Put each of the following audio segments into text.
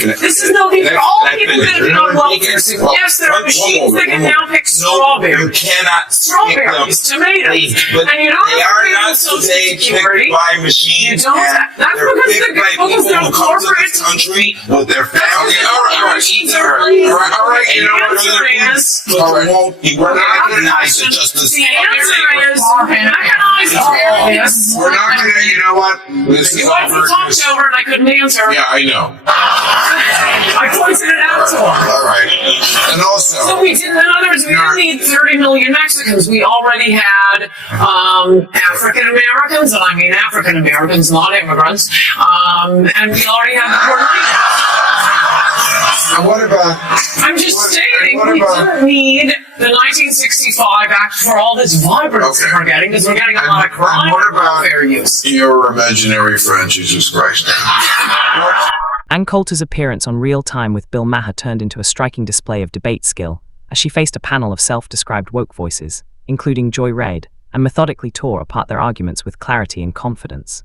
This is no, these are all people that are on welfare. Yes, there are machines that can now pick strawberries. You cannot strawberries, tomatoes, but and you don't they have to are pay not Social today Security. picked by machines. You don't have, that's they're because picked by people who come to this country with their family. All right. You know what? We're not recognizing justice. The answer is recognize fairness. We're not going to, you know what? This is You talked over and I couldn't answer. Yeah, I know. I pointed it out to him. All right. And also. So we did, in other words, we didn't need 30 million Mexicans. We already had African Americans, and I mean African Americans, not immigrants, and we already had Puerto Ricans. And what about? I'm just stating we didn't need the 1965 Act for all this vibrance we're getting, because we're getting a lot of crime and what about fair use. Your imaginary friend, Jesus Christ? Ann Coulter's appearance on Real Time with Bill Maher turned into a striking display of debate skill, as she faced a panel of self-described woke voices, including Reid, and methodically tore apart their arguments with clarity and confidence.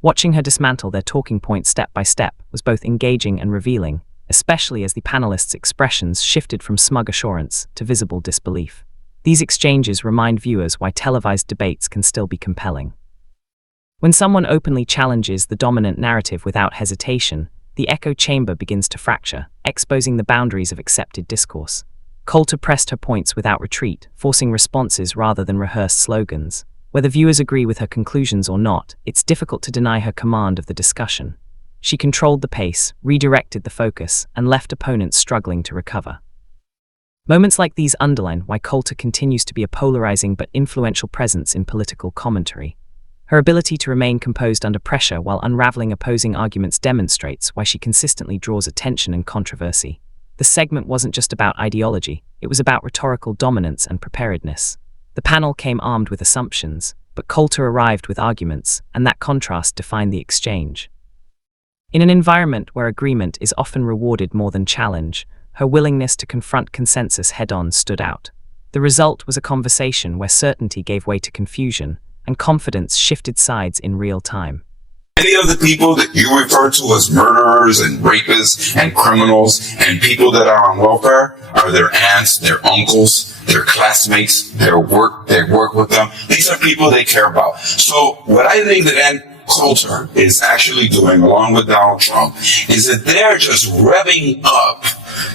Watching her dismantle their talking points step by step was both engaging and revealing, especially as the panelists' expressions shifted from smug assurance to visible disbelief. These exchanges remind viewers why televised debates can still be compelling. When someone openly challenges the dominant narrative without hesitation, the echo chamber begins to fracture, exposing the boundaries of accepted discourse. Coulter pressed her points without retreat, forcing responses rather than rehearsed slogans. Whether viewers agree with her conclusions or not, it's difficult to deny her command of the discussion. She controlled the pace, redirected the focus, and left opponents struggling to recover. Moments like these underline why Coulter continues to be a polarizing but influential presence in political commentary. Her ability to remain composed under pressure while unraveling opposing arguments demonstrates why she consistently draws attention and controversy. The segment wasn't just about ideology, it was about rhetorical dominance and preparedness. The panel came armed with assumptions, but Coulter arrived with arguments, and that contrast defined the exchange. In an environment where agreement is often rewarded more than challenge, her willingness to confront consensus head-on stood out. The result was a conversation where certainty gave way to confusion, and confidence shifted sides in real time. Many of the people that you refer to as murderers and rapists and criminals and people that are on welfare are their aunts, their uncles, their classmates, they work with them. These are people they care about. So what I think that Ann Coulter is actually doing, along with Donald Trump, is that they're just revving up.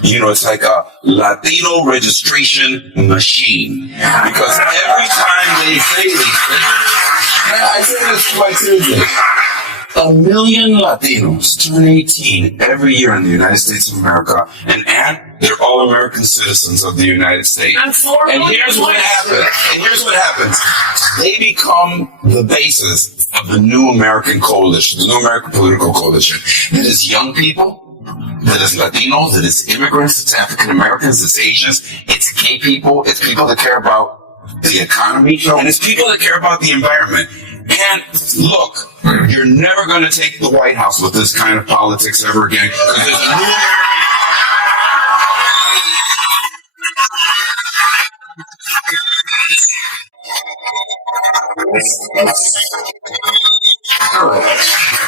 You know, it's like a Latino registration machine. Because every time they say these things, I say this quite seriously. 1 million Latinos turn 18 every year in the United States of America, and they're all American citizens of the United States. And here's what happens. They become the basis of the new American coalition, the new American political coalition. That is young people, that is Latinos, that is immigrants, it's African Americans, it's Asians, it's gay people, it's people that care about the economy, and it's people that care about the environment. And look, you're never going to take the White House with this kind of politics ever again. Because there's a new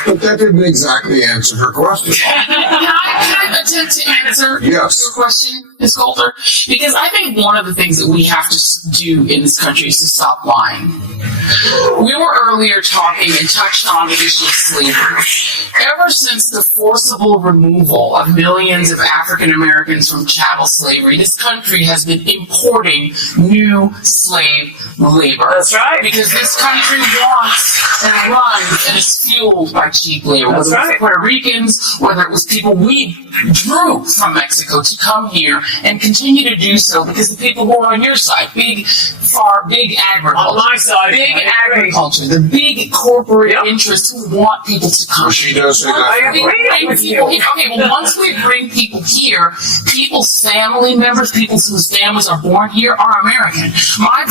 But that didn't exactly answer her question. Can I attempt to answer your question, Ms. Coulter? Because I think one of the things that we have to do in this country is to stop lying. We were earlier talking and touched on the issue of slavery. Ever since the forcible removal of millions of African Americans from chattel slavery, this country has been importing new slave labor. That's right. Because this country wants and runs and is fueled by cheap labor. That's whether it was right. Puerto Ricans, whether it was people we drew from Mexico to come here and continue to do so because the people who are on your side, big agriculture. On my side. Big agriculture, the big corporate interests who want people to come. She does say that. I agree with you. Okay, well, once we bring people here, people's family members, people whose families are born here are American.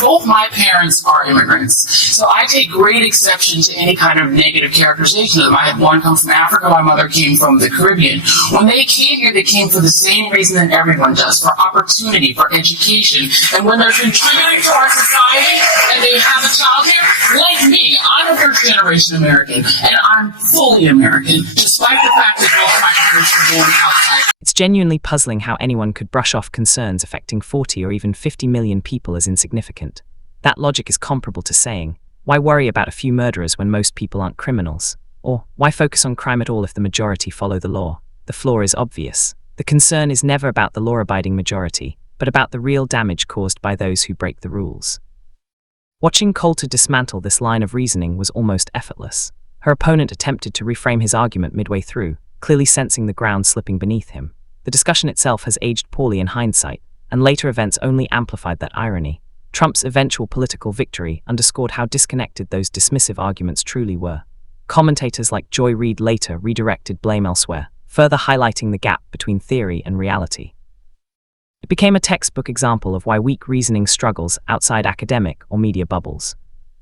Both my parents are immigrants, so I take great exception to any kind of negative characterization of them. I had one come from Africa, my mother came from the Caribbean. When they came here, they came for the same reason that everyone does, for opportunity, for education. And when they're contributing to our society and they have a child here, like me, I'm a first-generation American, and I'm fully American, despite the fact that both my parents were born outside. It's genuinely puzzling how anyone could brush off concerns affecting 40 or even 50 million people as insignificant. That logic is comparable to saying, why worry about a few murderers when most people aren't criminals? Or, why focus on crime at all if the majority follow the law? The flaw is obvious. The concern is never about the law-abiding majority, but about the real damage caused by those who break the rules. Watching Coulter dismantle this line of reasoning was almost effortless. Her opponent attempted to reframe his argument midway through, clearly sensing the ground slipping beneath him. The discussion itself has aged poorly in hindsight, and later events only amplified that irony. Trump's eventual political victory underscored how disconnected those dismissive arguments truly were. Commentators like Reid later redirected blame elsewhere, further highlighting the gap between theory and reality. It became a textbook example of why weak reasoning struggles outside academic or media bubbles.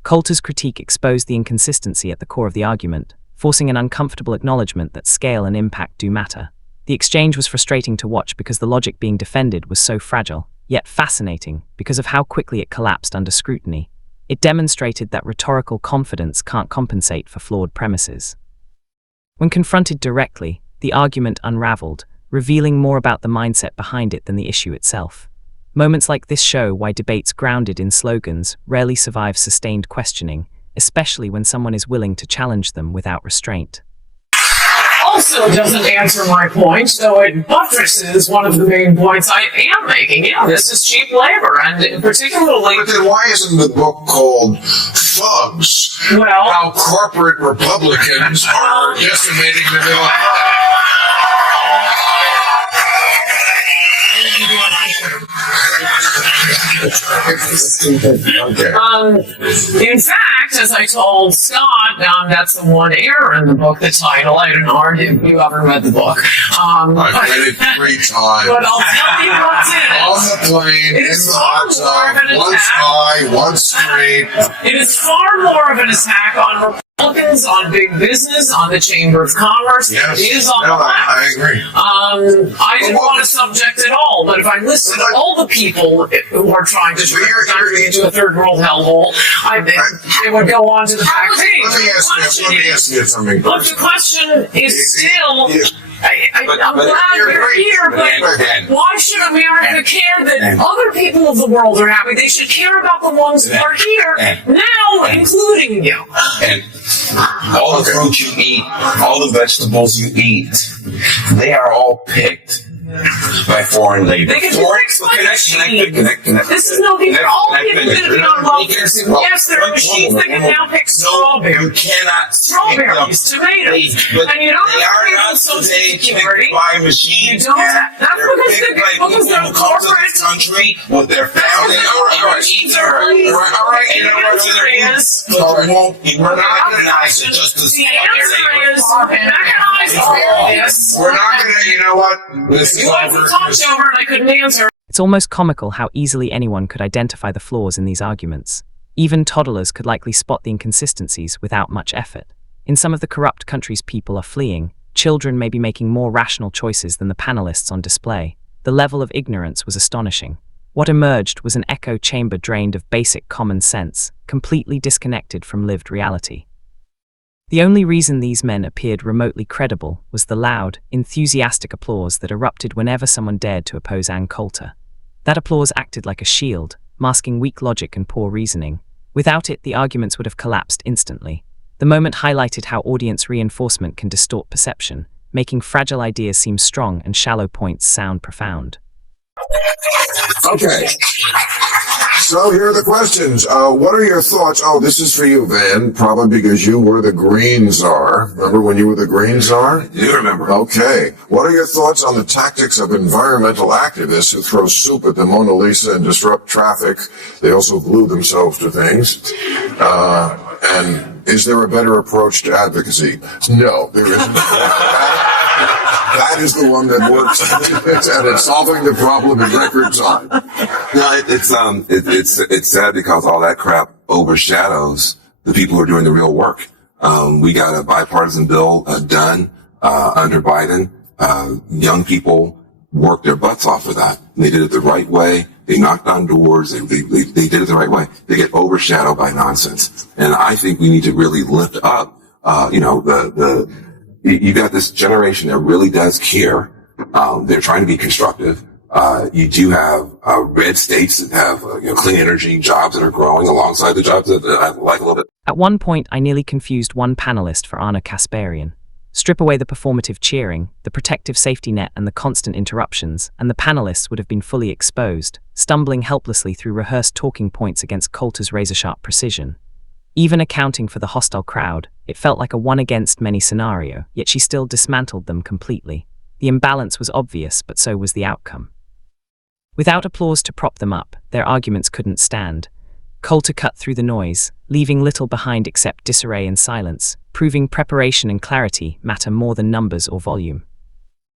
Coulter's critique exposed the inconsistency at the core of the argument, forcing an uncomfortable acknowledgement that scale and impact do matter. The exchange was frustrating to watch because the logic being defended was so fragile, yet fascinating because of how quickly it collapsed under scrutiny. It demonstrated that rhetorical confidence can't compensate for flawed premises. When confronted directly, the argument unraveled, revealing more about the mindset behind it than the issue itself. Moments like this show why debates grounded in slogans rarely survive sustained questioning, especially when someone is willing to challenge them without restraint. Also doesn't answer my point, though it buttresses one of the main points I am making. Yeah, this is cheap labor, and particularly... But then why isn't the book called Thugs? Well... How corporate Republicans are decimating the middle class. In fact, as I told Scott, that's the one error in the book, the title. I don't know if you ever read the book. I've read it 3 times. But I'll tell you what's in it. On the plane, in the hot tub, once high, once straight. It is far more of an attack on Republicans, on big business, on the Chamber of Commerce. Yes. It is on the left. I agree. I didn't want to subject at all, but if I listed all the people who are trying to turn the country into a third world hellhole, I think it would go on to the back page. Let me ask you something. Look, the question is still... I'm glad you're here, but why should America care that other people of the world are happy? They should care about the ones who are here now, including you. And all the fruit you eat, all the vegetables you eat, they are all picked by foreign labor. They can do connect. This is no, these are all people going to be on welfare soon. Yes, there are machines that can now pick strawberries. You cannot strawberries, tomatoes, and you don't have to pay for Social Security. By machines. You don't. That's because they're corporate. Country with their family. All right. You know what? The answer is We're not going to recognize it just as mechanize all this. We're not going to, you know what? This is over. And I couldn't answer. It's almost comical how easily anyone could identify the flaws in these arguments. Even toddlers could likely spot the inconsistencies without much effort. In some of the corrupt countries people are fleeing, children may be making more rational choices than the panelists on display. The level of ignorance was astonishing. What emerged was an echo chamber drained of basic common sense, completely disconnected from lived reality. The only reason these men appeared remotely credible was the loud, enthusiastic applause that erupted whenever someone dared to oppose Coulter. That applause acted like a shield, masking weak logic and poor reasoning. Without it, the arguments would have collapsed instantly. The moment highlighted how audience reinforcement can distort perception, making fragile ideas seem strong and shallow points sound profound. Okay. So here are the questions. What are your thoughts? Oh, this is for you, Van, probably because you were the Green Czar. Remember when you were the Green Czar? You remember. Okay. What are your thoughts on the tactics of environmental activists who throw soup at the Mona Lisa and disrupt traffic? They also glue themselves to things. And is there a better approach to advocacy? No, there isn't. That is the one that works, and it's solving the problem in record time. No, it's sad because all that crap overshadows the people who are doing the real work. We got a bipartisan bill done under Biden. Young people worked their butts off for that. And they did it the right way. They knocked on doors. They did it the right way. They get overshadowed by nonsense. And I think we need to really lift up, you got this generation that really does care. They're trying to be constructive. You do have red states that have clean energy jobs that are growing alongside the jobs that I like a little bit. At one point, I nearly confused one panelist for Anna Kasparian. Strip away the performative cheering, the protective safety net and the constant interruptions, and the panelists would have been fully exposed, stumbling helplessly through rehearsed talking points against Coulter's razor-sharp precision. Even accounting for the hostile crowd, it felt like a one-against-many scenario, yet she still dismantled them completely. The imbalance was obvious, but so was the outcome. Without applause to prop them up, their arguments couldn't stand. Coulter cut through the noise, leaving little behind except disarray and silence, proving preparation and clarity matter more than numbers or volume.